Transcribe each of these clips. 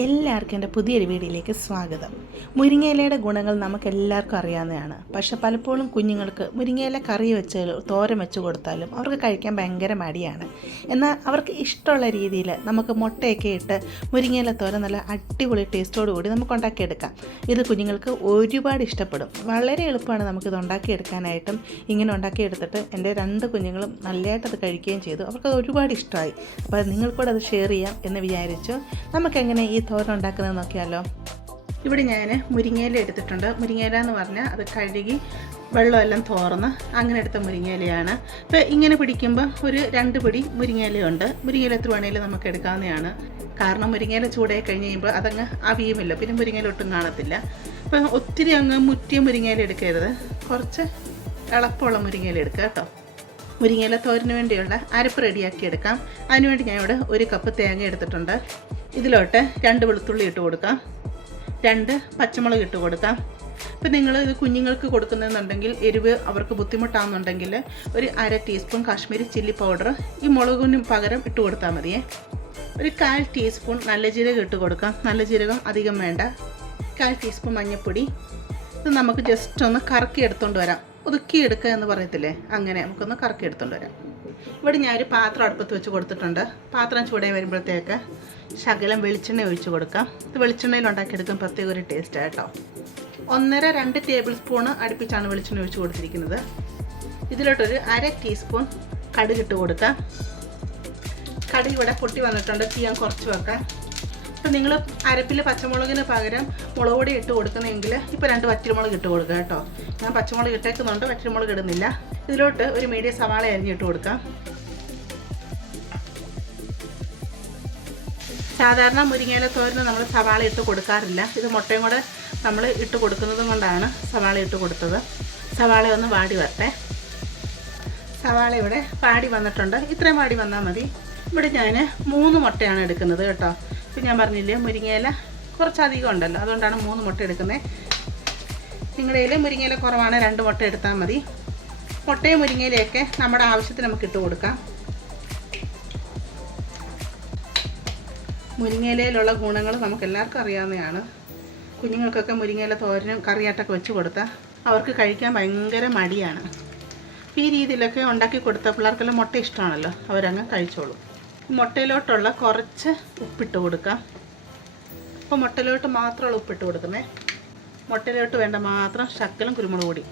എല്ലാവർക്കും എൻ്റെ പുതിയൊരു വീഡിയോയിലേക്ക് സ്വാഗതം. മുരിങ്ങയിലയുടെ ഗുണങ്ങൾ നമുക്കെല്ലാവർക്കും അറിയാവുന്നതാണ്. പക്ഷേ പലപ്പോഴും കുഞ്ഞുങ്ങൾക്ക് മുരിങ്ങയില കറി വെച്ച് തോരൻ വെച്ച് കൊടുത്താലും അവർക്ക് കഴിക്കാൻ ഭയങ്കര മടിയാണ്. എന്നാൽ അവർക്ക് ഇഷ്ടമുള്ള രീതിയിൽ നമുക്ക് മുട്ടയൊക്കെ ഇട്ട് മുരിങ്ങയില തോരൻ നല്ല അടിപൊളി ടേസ്റ്റോടുകൂടി നമുക്ക് ഉണ്ടാക്കിയെടുക്കാം. ഇത് കുഞ്ഞുങ്ങൾക്ക് ഒരുപാട് ഇഷ്ടപ്പെടും. വളരെ എളുപ്പമാണ് നമുക്കിത് ഉണ്ടാക്കിയെടുക്കാനായിട്ടും. ഇങ്ങനെ ഉണ്ടാക്കിയെടുത്തിട്ട് എൻ്റെ 2 കുഞ്ഞുങ്ങളും നല്ലതായിട്ടത് കഴിക്കുകയും ചെയ്തു. അവർക്കത് ഒരുപാട് ഇഷ്ടമായി. അപ്പോൾ നിങ്ങൾക്കൂടെ അത് ഷെയർ ചെയ്യാം എന്ന് വിചാരിച്ചു. നമുക്കെങ്ങനെ ഈ തോരൻ ഉണ്ടാക്കുന്നത് നോക്കിയാലോ. ഇവിടെ ഞാൻ മുരിങ്ങയില എടുത്തിട്ടുണ്ട്. മുരിങ്ങയില എന്ന് പറഞ്ഞാൽ അത് കഴുകി വെള്ളമെല്ലാം തോർന്ന് അങ്ങനെ എടുത്ത മുരിങ്ങയിലയാണ്. ഇപ്പോൾ ഇങ്ങനെ പിടിക്കുമ്പോൾ ഒരു 2 പിടി മുരിങ്ങയിലയുണ്ട്. മുരിങ്ങയില എത്ര വേണേലും നമുക്ക് എടുക്കാവുന്നതാണ്. കാരണം മുരിങ്ങയില ചൂടായി കഴിഞ്ഞ് കഴിയുമ്പോൾ അതങ്ങ് അവിയുമില്ല, പിന്നെ മുരിങ്ങയില ഒട്ടും കാണത്തില്ല. അപ്പം ഒത്തിരി അങ്ങ് മുറ്റിയ മുരിങ്ങയില എടുക്കരുത്, കുറച്ച് എളുപ്പമുള്ള മുരിങ്ങയില എടുക്കുക കേട്ടോ. മുരിങ്ങയില തോരന് വേണ്ടിയുള്ള അരപ്പ് റെഡിയാക്കി എടുക്കാം. അതിനുവേണ്ടി ഞാൻ ഇവിടെ 1 കപ്പ് തേങ്ങ എടുത്തിട്ടുണ്ട്. ഇതിലോട്ട് 2 വെളുത്തുള്ളി ഇട്ട് കൊടുക്കാം, 2 പച്ചമുളക് ഇട്ട് കൊടുക്കാം. ഇപ്പം നിങ്ങൾ ഇത് കുഞ്ഞുങ്ങൾക്ക് കൊടുക്കുന്നതെന്നുണ്ടെങ്കിൽ എരിവ് അവർക്ക് ബുദ്ധിമുട്ടാകുന്നുണ്ടെങ്കിൽ ഒരു 1/2 ടീസ്പൂൺ കാശ്മീരി ചില്ലി പൗഡർ ഈ മുളകിനും പകരം ഇട്ട് കൊടുത്താൽ മതിയേ. ഒരു 1/4 ടീസ്പൂൺ നല്ല ജീരകം ഇട്ട് കൊടുക്കാം. നല്ല ജീരകം അധികം വേണ്ട. 1/4 ടീസ്പൂൺ മഞ്ഞൾപ്പൊടി. ഇത് നമുക്ക് ജസ്റ്റ് ഒന്ന് കറക്കി എടുത്തുകൊണ്ട് വരാം. ഒതുക്കിയെടുക്കുക എന്ന് പറയത്തില്ലേ, അങ്ങനെ നമുക്കൊന്ന് കറക്കി എടുത്തുകൊണ്ട് വരാം. ഇവിടെ ഞാനൊരു പാത്രം അടുപ്പത്ത് വെച്ച് കൊടുത്തിട്ടുണ്ട്. പാത്രം ചൂടായി വരുമ്പോഴത്തേക്ക് ശകലം വെളിച്ചെണ്ണ ഒഴിച്ച് കൊടുക്കാം. ഇത് വെളിച്ചെണ്ണയിൽ ഉണ്ടാക്കിയെടുക്കാൻ പ്രത്യേക ഒരു ടേസ്റ്റ് കേട്ടോ. 1.5-2 ടേബിൾ സ്പൂൺ അടുപ്പിച്ചാണ് വെളിച്ചെണ്ണ ഒഴിച്ച് കൊടുത്തിരിക്കുന്നത്. ഇതിലോട്ടൊരു 1/2 ടീസ്പൂൺ കടുക് ഇട്ട് കൊടുക്കാം. കടുക് ഇവിടെ പൊട്ടി വന്നിട്ടുണ്ട്. തീയാൻ കുറച്ച് വെക്കാം. ഇപ്പം നിങ്ങൾ അരപ്പിൽ പച്ചമുളകിന് പകരം മുളക് പൊടി ഇട്ട് കൊടുക്കുന്നതെങ്കിൽ ഇപ്പോൾ 2 വറ്റൽമുളക് ഇട്ട് കൊടുക്കുക കേട്ടോ. ഞാൻ പച്ചമുളക് ഇട്ടേക്കുന്നുണ്ട്, വറ്റൽമുളക് ഇടുന്നില്ല. ഇതിലോട്ട് ഒരു മീഡിയം സവാള അരിഞ്ഞിട്ട് കൊടുക്കാം. സാധാരണ മുരിങ്ങയില തോരന് നമ്മൾ സവാള ഇട്ട് കൊടുക്കാറില്ല. ഇത് മുട്ടയും കൂടെ നമ്മൾ ഇട്ട് കൊടുക്കുന്നതും കൊണ്ടാണ് സവാള ഇട്ട് കൊടുത്തത്. സവാള ഒന്ന് വാടി വരട്ടെ. സവാള ഇവിടെ വാടി വന്നിട്ടുണ്ട്. ഇത്രയും വാടി വന്നാൽ മതി. ഇവിടെ ഞാൻ 3 മുട്ടയാണ് എടുക്കുന്നത് കേട്ടോ. ഇപ്പം ഞാൻ പറഞ്ഞില്ലേ മുരിങ്ങയില കുറച്ചധികം ഉണ്ടല്ലോ, അതുകൊണ്ടാണ് 3 മുട്ട എടുക്കുന്നത്. നിങ്ങളുടെ കയ്യിൽ മുരിങ്ങയില കുറവാണ് 2 മുട്ട എടുത്താൽ മതി. മുട്ടയും മുരിങ്ങയിലയൊക്കെ നമ്മുടെ ആവശ്യത്തിന് നമുക്ക് ഇട്ട് കൊടുക്കാം. മുരിങ്ങയിലയിലുള്ള ഗുണങ്ങൾ നമുക്ക് എല്ലാവർക്കും അറിയാവുന്നതാണ്. കുഞ്ഞുങ്ങൾക്കൊക്കെ മുരിങ്ങയില തോരനും കറിയായിട്ടൊക്കെ വെച്ച് കൊടുത്താൽ അവർക്ക് കഴിക്കാൻ ഭയങ്കര മടിയാണ്. ഈ രീതിയിലൊക്കെ ഉണ്ടാക്കി കൊടുത്താൽ പിള്ളേർക്കെല്ലാം മുട്ട ഇഷ്ടമാണല്ലോ, അവരങ്ങ് കഴിച്ചോളും. മുട്ടയിലോട്ടുള്ള കുറച്ച് ഉപ്പിട്ട് കൊടുക്കാം. അപ്പോൾ മുട്ടയിലോട്ട് മാത്രമുള്ള ഉപ്പിട്ട് കൊടുക്കുന്നേ. മുട്ടയിലോട്ട് വേണ്ട മാത്രം ശകലം കുരുമുളക് പൊടി.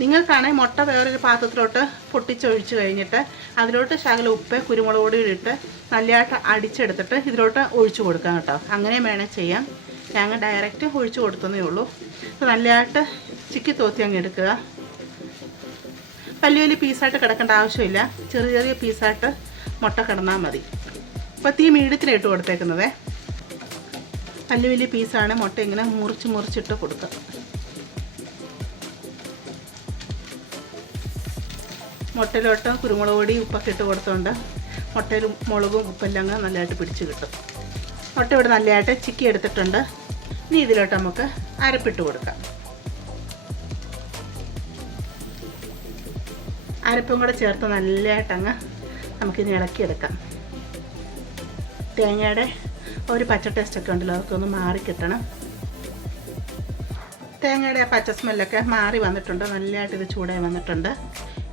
നിങ്ങൾക്കാണെങ്കിൽ മുട്ട വേറൊരു പാത്രത്തിലോട്ട് പൊട്ടിച്ചൊഴിച്ച് കഴിഞ്ഞിട്ട് അതിലോട്ട് ശകലം ഉപ്പ് കുരുമുളക് പൊടി ഇട്ട് നല്ലതായിട്ട് അടിച്ചെടുത്തിട്ട് ഇതിലോട്ട് ഒഴിച്ചു കൊടുക്കാം കേട്ടോ. അങ്ങനെ വേണേൽ ചെയ്യാം. ഞങ്ങൾ ഡയറക്റ്റ് ഒഴിച്ചു കൊടുത്തതേ ഉള്ളൂ. അപ്പോൾ നല്ലതായിട്ട് ചിക്കി തോത്തി അങ്ങ് എടുക്കുക. വലിയ വലിയ പീസായിട്ട് കിടക്കേണ്ട ആവശ്യമില്ല, ചെറിയ ചെറിയ പീസായിട്ട് മുട്ട കിടന്നാൽ മതി. അപ്പോൾ തീ മീഡിയത്തിലിട്ട് കൊടുത്തേക്കുന്നത്. വലിയ വലിയ പീസാണ്. മുട്ട ഇങ്ങനെ മുറിച്ചിട്ട് കൊടുക്കുക. മുട്ടയിലോട്ട് കുരുമുളക് പൊടി ഉപ്പൊക്കെ ഇട്ട് കൊടുത്തുകൊണ്ട് മുട്ടയിൽ മുളകും ഉപ്പെല്ലാം അങ്ങ് നല്ലതായിട്ട് പിടിച്ച് കിട്ടും. മുട്ട ഇവിടെ നല്ലതായിട്ട് ചിക്കി എടുത്തിട്ടുണ്ട്. ഇനി ഇതിലോട്ട് നമുക്ക് അരപ്പിട്ട് കൊടുക്കാം. അരപ്പും കൂടെ ചേർത്ത് നല്ലതായിട്ടങ്ങ് നമുക്കിനി ഇളക്കിയെടുക്കാം. തേങ്ങയുടെ ഒരു പച്ച ടേസ്റ്റൊക്കെ ഉണ്ടല്ലോ, അതൊക്കെ ഒന്ന് മാറിക്കിട്ടണം. തേങ്ങയുടെ പച്ച സ്മെല്ലൊക്കെ മാറി വന്നിട്ടുണ്ട്. നല്ലതായിട്ട് ഇത് ചൂടായി വന്നിട്ടുണ്ട്.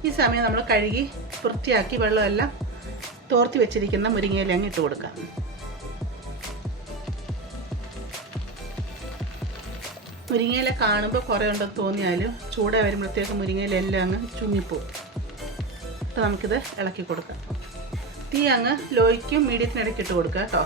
ഈ സമയം നമ്മൾ കഴുകി വൃത്തിയാക്കി വെള്ളമെല്ലാം തോർത്തി വെച്ചിരിക്കുന്ന മുരിങ്ങയില അങ്ങ് ഇട്ട് കൊടുക്കാം. മുരിങ്ങയില കാണുമ്പോൾ കുറേ ഉണ്ടെന്ന് തോന്നിയാലും ചൂടായി വരുമ്പോഴത്തേക്ക് മുരിങ്ങയില എല്ലാം അങ്ങ് ചുങ്ങിപ്പോവും. അപ്പോൾ നമുക്കിത് ഇളക്കി കൊടുക്കാം. തീ അങ്ങ് ലോയ്ക്കും മീഡിയത്തിനിടയ്ക്ക് ഇട്ട് കൊടുക്കുക കേട്ടോ.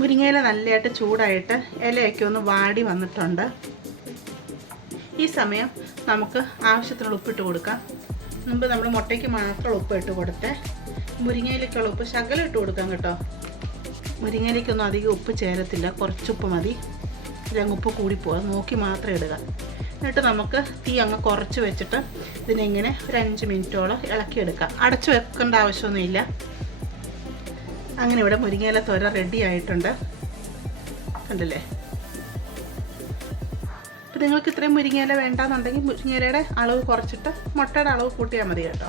മുരിങ്ങയില നല്ലതായിട്ട് ചൂടായിട്ട് ഇലയൊക്കെ ഒന്ന് വാടി വന്നിട്ടുണ്ട്. ഈ സമയം നമുക്ക് ആവശ്യത്തിനുള്ള ഉപ്പിട്ട് കൊടുക്കാം. മുമ്പ് നമ്മൾ മുട്ടയ്ക്ക് മാത്രം ഉപ്പ് ഇട്ട് കൊടുത്ത് മുരിങ്ങയിലേക്കുള്ള ഉപ്പ് ശകലം ഇട്ട് കൊടുക്കാം കേട്ടോ. മുരിങ്ങയിലേക്കൊന്നും അധികം ഉപ്പ് ചേരത്തില്ല, കുറച്ച് ഉപ്പ് മതി. ഇല്ലെങ്കിൽ ഉപ്പ് കൂടിപ്പോകാം, നോക്കി മാത്രം ഇടുക. എന്നിട്ട് നമുക്ക് തീ അങ്ങ് കുറച്ച് വെച്ചിട്ട് ഇതിനെങ്ങനെ ഒരു 5 മിനിറ്റോളം ഇളക്കിയെടുക്കാം. അടച്ചു വെക്കേണ്ട ആവശ്യമൊന്നുമില്ല. അങ്ങനെ ഇവിടെ മുരിങ്ങയില തോര റെഡി ആയിട്ടുണ്ട്, കണ്ടില്ലേ. നിങ്ങൾക്ക് ഇത്രയും മുരിങ്ങയില വേണ്ടാന്നുണ്ടെങ്കിൽ മുരിങ്ങയിലയുടെ അളവ് കുറച്ചിട്ട് മുട്ടയുടെ അളവ് കൂട്ടിയാൽ മതി കേട്ടോ.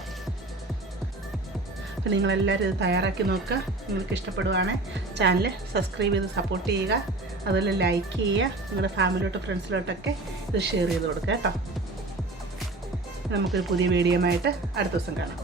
അപ്പോൾ നിങ്ങളെല്ലാവരും ഇത് തയ്യാറാക്കി നോക്കുക. നിങ്ങൾക്ക് ഇഷ്ടപ്പെടുവാണെങ്കിൽ ചാനൽ സബ്സ്ക്രൈബ് ചെയ്ത് സപ്പോർട്ട് ചെയ്യുക. അതുപോലെ ലൈക്ക് ചെയ്യുക. നിങ്ങളുടെ ഫാമിലിയോട്ട് ഫ്രണ്ട്സിലോട്ടൊക്കെ ഇത് ഷെയർ ചെയ്ത് കൊടുക്കുക കേട്ടോ. നമുക്കൊരു പുതിയ വീഡിയോ ആയിട്ട് അടുത്ത ദിവസം കാണാം.